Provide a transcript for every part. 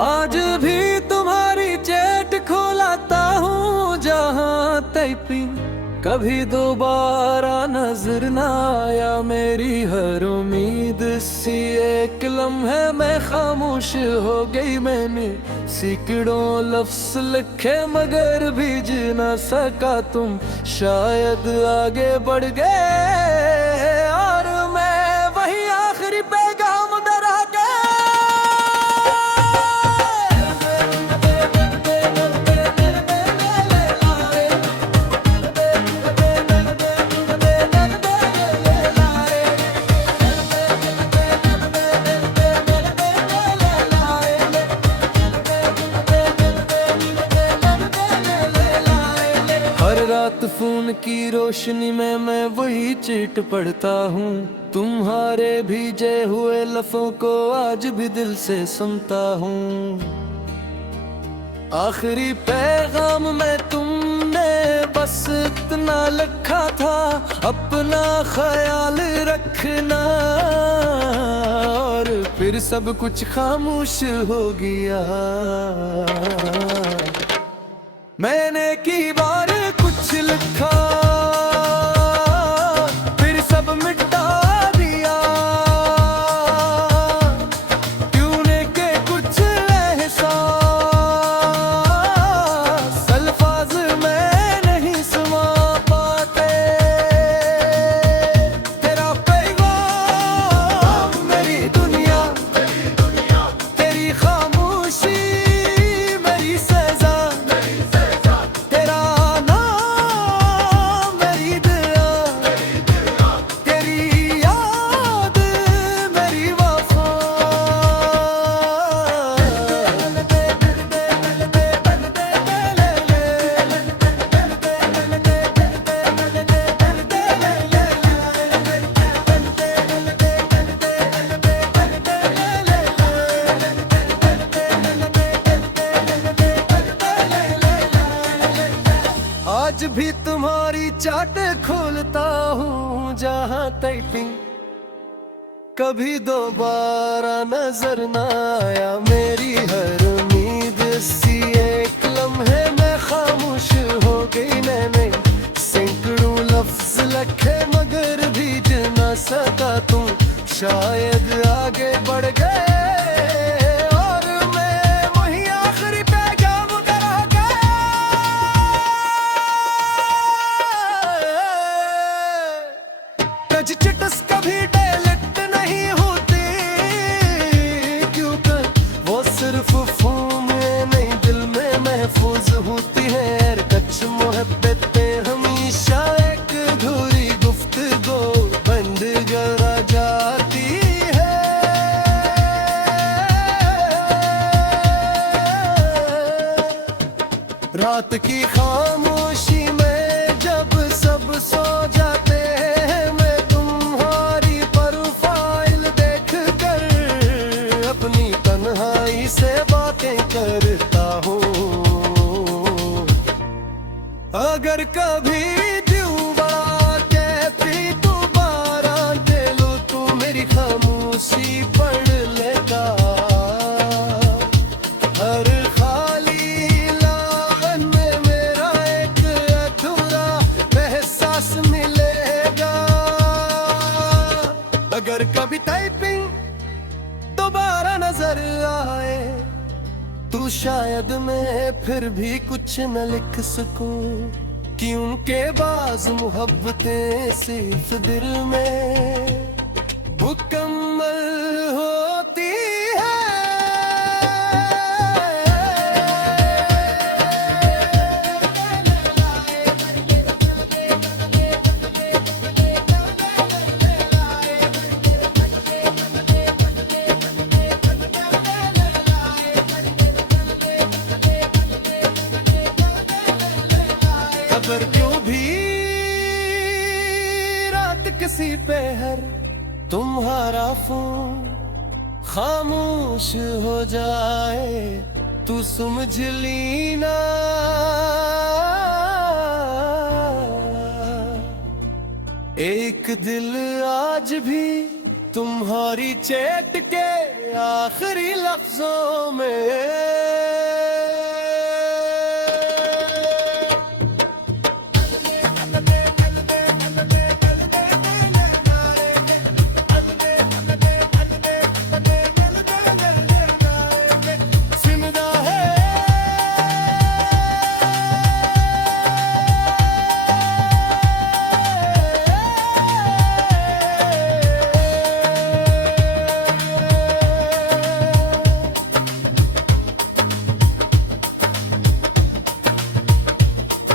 आज भी तुम्हारी चैट खोलाता हूँ जहाँ टाइपिंग कभी दोबारा नजर ना आया मेरी हर उम्मीद सी एक लम्हे में खामोश हो गई। मैंने सैकड़ों लफ्ज लिखे मगर भीज ना सका तुम शायद आगे बढ़ गए और मैं वही आखिरी पैगाम डरा गया। हर रात फोन की रोशनी में मैं वही चीट पढ़ता हूँ, तुम्हारे भीजे हुए लफ्ज़ों को आज भी दिल से सुनता हूँ। आखिरी पैगाम में तुमने बस इतना लिखा था, अपना ख्याल रखना, और फिर सब कुछ खामोश हो गया। मैंने की बार कुछ लिखा फिर सब मिटा दिया, तूने के कुछ एहसास अल्फाज में नहीं समा पाते। तेरा पैगाम मेरी दुनिया, तेरी खामोशी मेरी सजा, तेरा नाम मेरी दुआ, तेरी याद मेरी वफा। आज भी तुम्हारी चाट खोलता हूँ जहाँ टाइपिंग कभी दोबारा नजर ना आया मेरी हर उम्मीद सी एक लम्हे में खामोश हो गई। मैंने सैकड़ों लफ्ज लिखे मगर भीज ना सका तुम शायद आगे बढ़ गए और मैं वही आखिरी पैगाम डरा गया। चिट्स कभी डिलीट नहीं होती क्योंकि वो सिर्फ फोन में नहीं दिल में महफूज होती है। कच्ची मोहब्बतें हमेशा एक अधूरी गुफ्तगू बंद जरा जाती है। रात की खामोशी में जब सब सो जाते हैं, मैं तुम्हारी प्रोफाइल देख कर अपनी तन्हाई से बातें करता हूँ। अगर कभी दोबारा कहती दोबारा दिलो तू मेरी खामोशी पढ़ लेगा। हर खाली लाइन में मेरा एक अधूरा एहसास मिलेगा। अगर कभी टाइपिंग दोबारा नजर आए तो शायद मैं फिर भी कुछ न लिख सकूं कि उनके बाज मोहब्बतें सिर्फ दिल में मुकम्मल होती है। खबर क्यों भी रात किसी पहर तुम्हारा फोन खामोश हो जाए तू समझ लीना। एक दिल आज भी तुम्हारी चेट के आखिरी लफ्जों में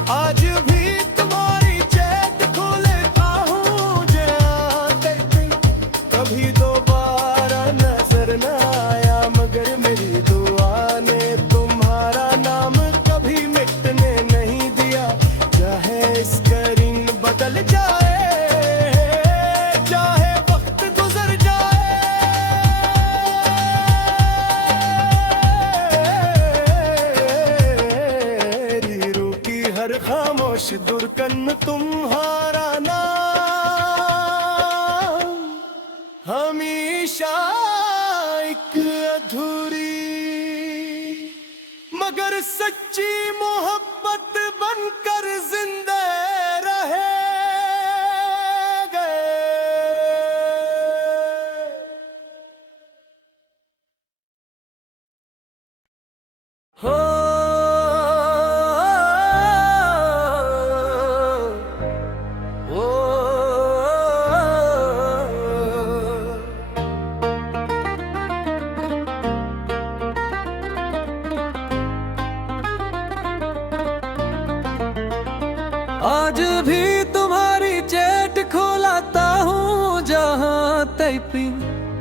आज भी तुम्हारी चेट खोलता हूँ जाते कभी दोबारा नजर न आया मगर मेरी दुआ ने तुम्हारा नाम कभी मिटने नहीं दिया। चाहे स्क्रीन बदल जाए चाहे वक्त गुजर जाए हर खामोश दुर्कन तुम्हारा नाम हमेशा एक अधूरी मगर सच्ची मोहब्बत बनकर जिंदा रहेगा। हो आज भी तुम्हारी चेट खोलाता हूँ जहाँ टाइपिंग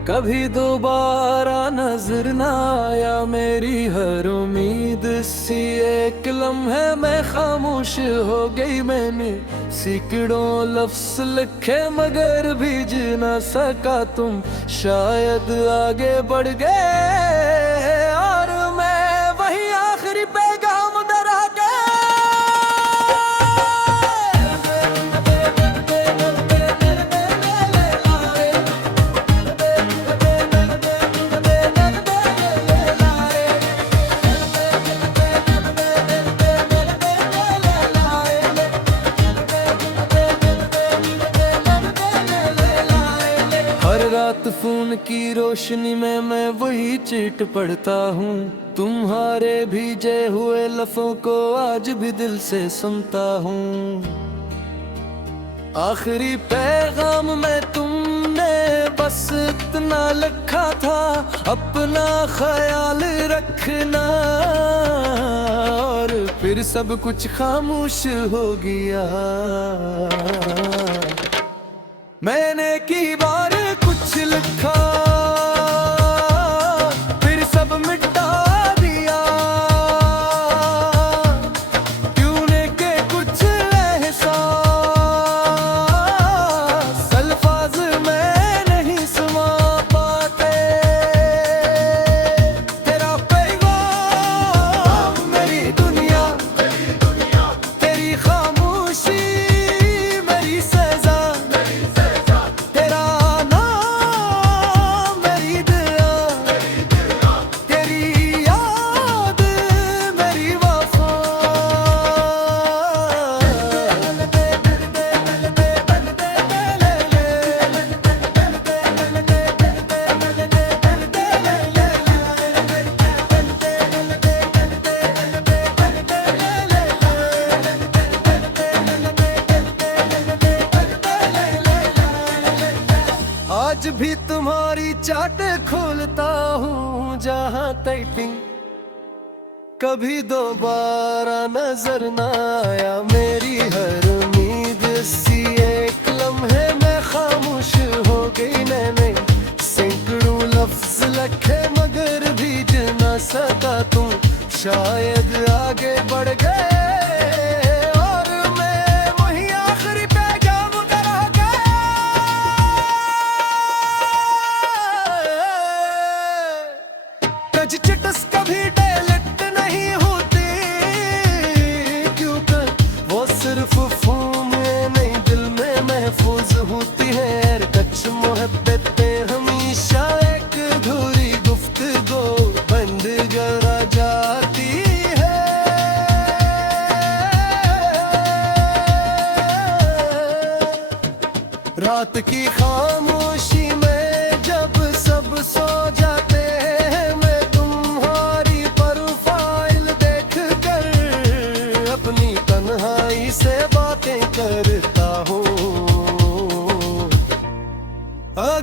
कभी दोबारा नजर न आया मेरी हर उम्मीद सी एक लम्हे में खामोश हो गई। मैंने सैकड़ों लफ्ज लिखे मगर भीज न सका तुम शायद आगे बढ़ गए और मैं वही आखिरी पैगाम डरा गया। हर रात फोन की रोशनी में मैं वही चिट पढ़ता हूँ तुम्हारे भीजे हुए लफ्जों को आज भी दिल से सुनता हूँ। आखिरी पैगाम में तुमने बस इतना लिखा था अपना ख्याल रखना और फिर सब कुछ खामोश हो गया। मैंने की बार कुछ लिखा फिर सब मिटा दिया तूने के कुछ एहसास अल्फाज में नहीं समा पाते। तेरा पैगाम मेरी दुनिया तेरी खामोशी मेरी सजा तेरा नाम मेरी दुआ तेरी याद मेरी वफा। आज भी तुम्हारी चाट खोलता हूँ जहाँ टाइपिंग कभी दोबारा नजर न आया मेरी हर उम्मीद सी एक लम्हे में खामोश हो गई। मैंने सैकड़ों लफ्ज लिखे मगर भीज न सका तुम शायद आगे बढ़ गए और मैं वही आखिरी पैगाम डरा गया। टच चिट्स कभी डिलीट नहीं होती क्योंकि वो सिर्फ फोन में नहीं दिल में महफूज होती है। कच्छ मोहब्बतें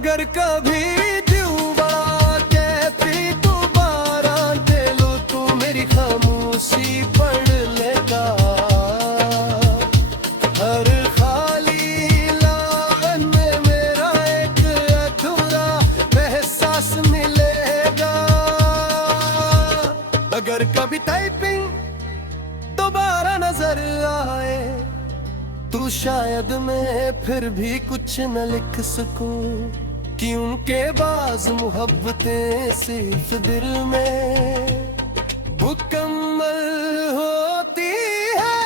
अगर कभी दिलवा कहती दोबारा दिलो तू मेरी खामोशी पढ़ लेगा। हर खाली लाइन में मेरा एक अधूरा एहसास मिलेगा। अगर कभी टाइपिंग दोबारा नजर आए तो शायद मैं फिर भी कुछ न लिख सकूं, कि उनके बाज मोहब्बतें सिर्फ दिल में मुकम्मल होती है।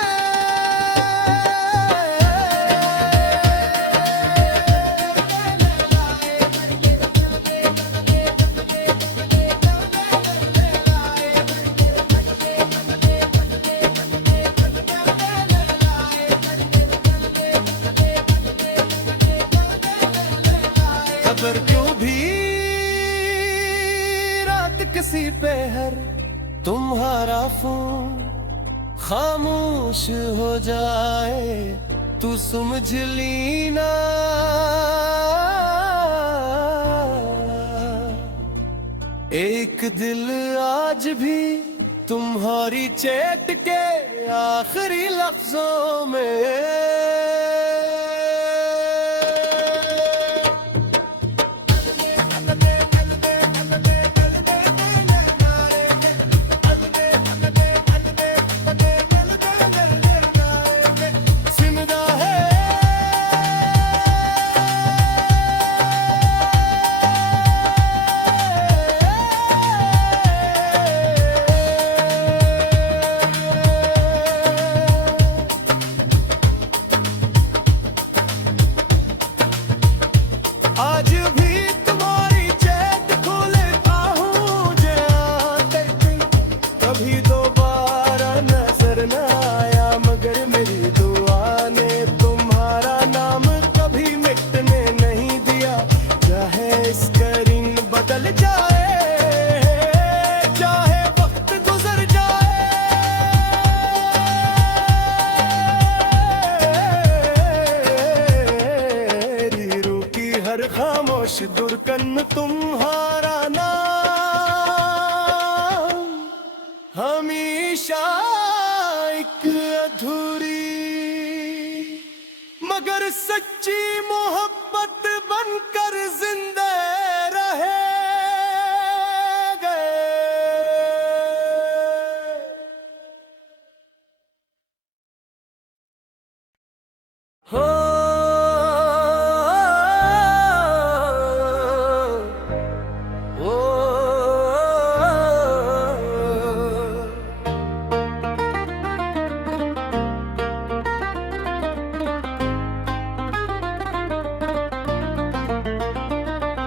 खबर क्यों भी रात किसी पे हर तुम्हारा फोन खामोश हो जाए तू समझ लीना। एक दिल आज भी तुम्हारी चैट के आखिरी लफ्जों में आज भी तुम्हारी चैट खोलता हूँ कभी दोबारा नजर न आया, मगर मेरी दुआ ने तुम्हारा नाम कभी मिटने नहीं दिया। चाहे स्क्रीन बदल जाए चाहे वक्त गुजर जाए, हर खामोश दुर्कन तुम्हारा नाम हमेशा एक अधूरी मगर सच्ची मोहब्बत बनकर जिंदा रहे गए। हो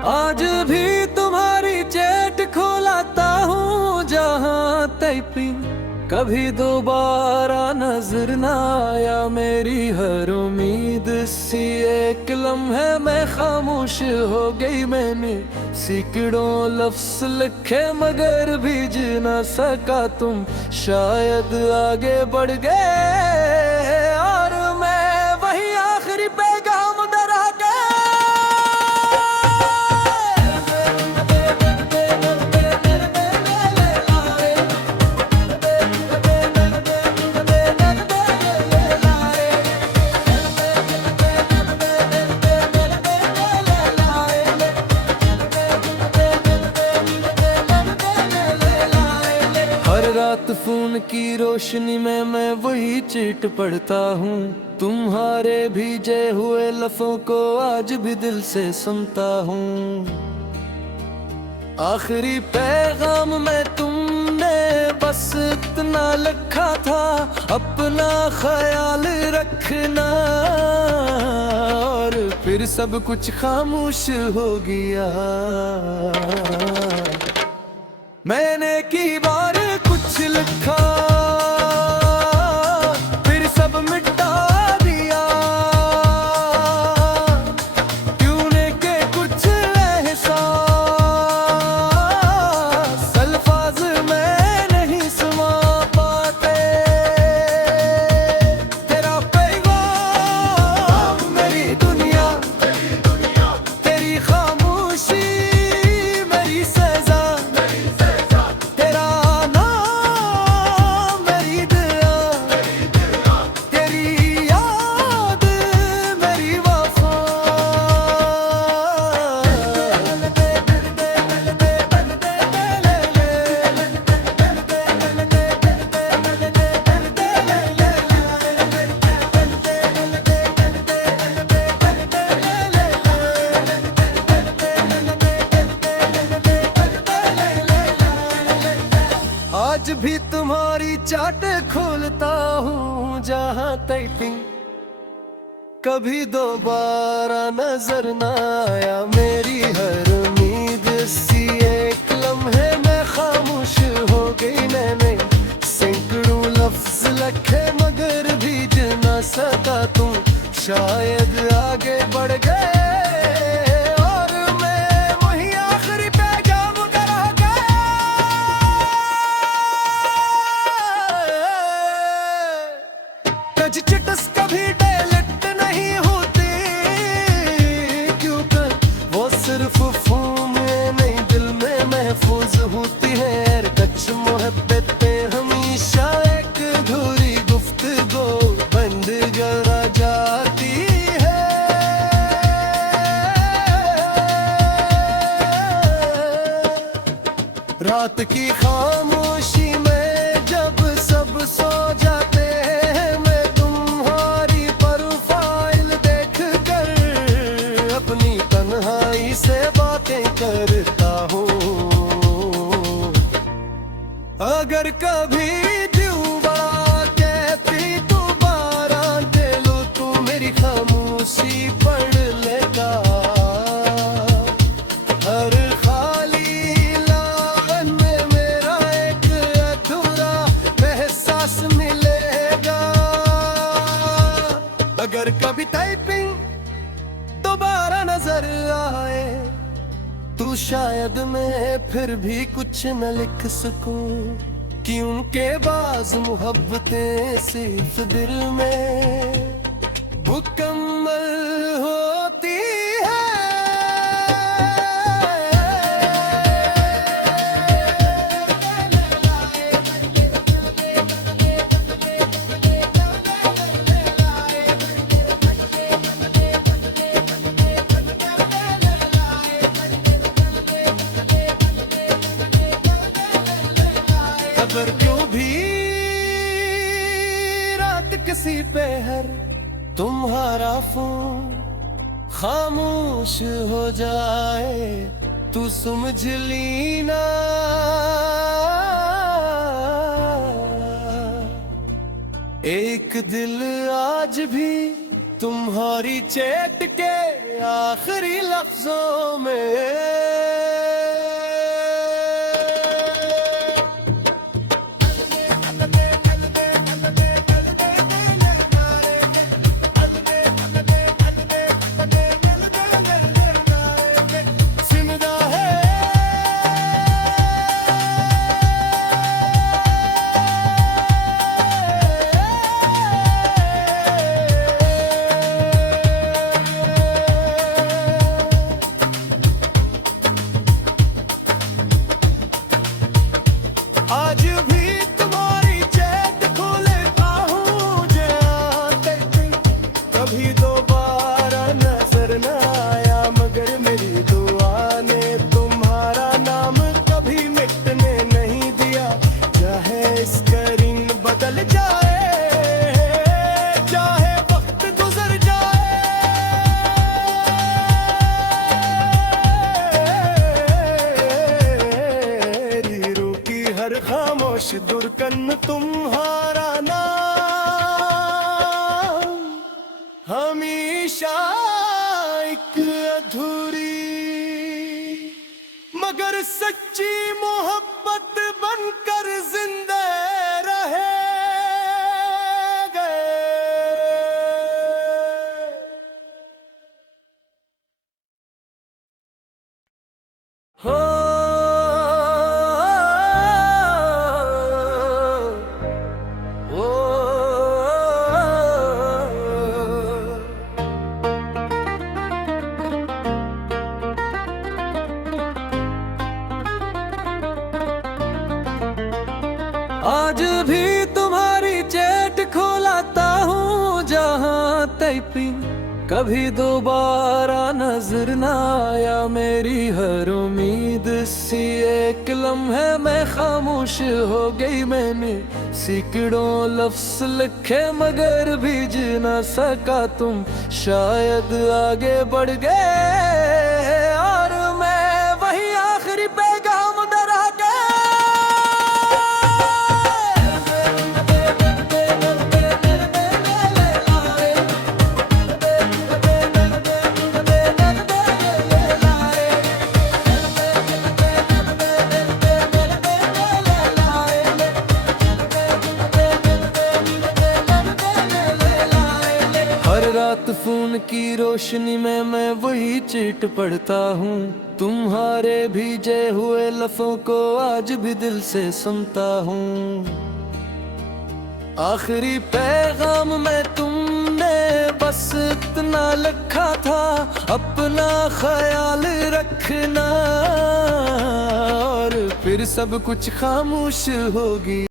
आज भी तुम्हारी चैट खोलाता हूँ जहाँ टाइपिंग कभी दोबारा नजर न आया। मेरी हर उम्मीद सी एक लम्हे में खामोश हो गई। मैंने सैकड़ों लफ्ज लिखे मगर भीज न सका, तुम शायद आगे बढ़ गए और मैं वही आखिरी पैगाम डरा के रात फोन की रोशनी में मैं वही चिट पढ़ता हूँ। तुम्हारे भीजे हुए लफ्जों को आज भी दिल से सुनता हूँ। आखिरी पैगाम में तुमने बस इतना लिखा था, अपना ख्याल रखना, और फिर सब कुछ खामोश हो गया। मैंने की बार कुछ लिखा फिर सब मिटा दिया, तूने के कुछ एहसास अल्फाज में नहीं समा पाते। तेरा पैगाम मेरी दुनिया तेरी खामोशी भी तुम्हारी चाट खोलता हूँ जहाँ टाइपिंग कभी दोबारा नजर ना आया मेरी हर उम्मीद सी एक लम्हे में खामोश हो गई मैंने सैकड़ों लफ्ज लिखे मगर भीज ना सका तुम शायद आगे बढ़ गए और मैं वही आखिरी पैगाम का रह गया। टच कभी डेलिट नहीं होती क्योंकि वो सिर्फ फोन में नहीं दिल में महफूज होती है। कच्ची मोहब्बतें हमेशा एक अधूरी गुफ्तगू बंद जरा जाती है। रात की खामोशी में जब सब सो जाते हैं मैं तुम्हारी प्रोफाइल देख कर अपनी तन्हाई से बातें करता हूँ। अगर कभी दोबारा कहती दोबारा दे लो तू मेरी खामोशी पढ़ लेगा। हर खाली लाइन में मेरा एक अधूरा एहसास मिलेगा। अगर कभी टाइपिंग दोबारा नजर आए तो शायद मैं फिर भी कुछ न लिख सकूं कि उनके बाज मोहब्बतें सिर्फ दिल में मुकम्मल होती है। खबर क्यों भी रात किसी पे हर तुम्हारा फोन खामोश हो जाए तू समझ लीना। एक दिल आज भी तुम्हारी चैट के आखिरी लफ्जों में आज भी तुम्हारी चैट खोलता हूँ जहाँ टाइपिंग कभी दोबारा नजर न आया मगर मेरी दुआ ने तुम्हारा नाम कभी मिटने नहीं दिया। चाहे स्क्रीन बदल जाए चाहे वक्त गुजर जाए हर खामोश दुर्कन तुम्हारा नाम हमेशा एक अधूरी मगर सच्ची मोहब्बत बनकर जिंदा रहे हो। आज भी तुम्हारी चैट खोलाता हूँ जहाँ टाइपिंग कभी दोबारा नजर ना आया मेरी हर उम्मीद सी एक लम्हे में खामोश हो गई मैंने सैकड़ों लफ्ज लिखे मगर भीज ना सका तुम शायद आगे बढ़ गए और मैं वही आखिरी पैगाम दे रह गया। की रोशनी में मैं वही चिट पढ़ता हूँ। तुम्हारे भीजे हुए लफ्ज़ों को आज भी दिल से सुनता हूँ। आखिरी पैगाम में तुमने बस इतना लिखा था, अपना ख्याल रखना, और फिर सब कुछ खामोश होगी।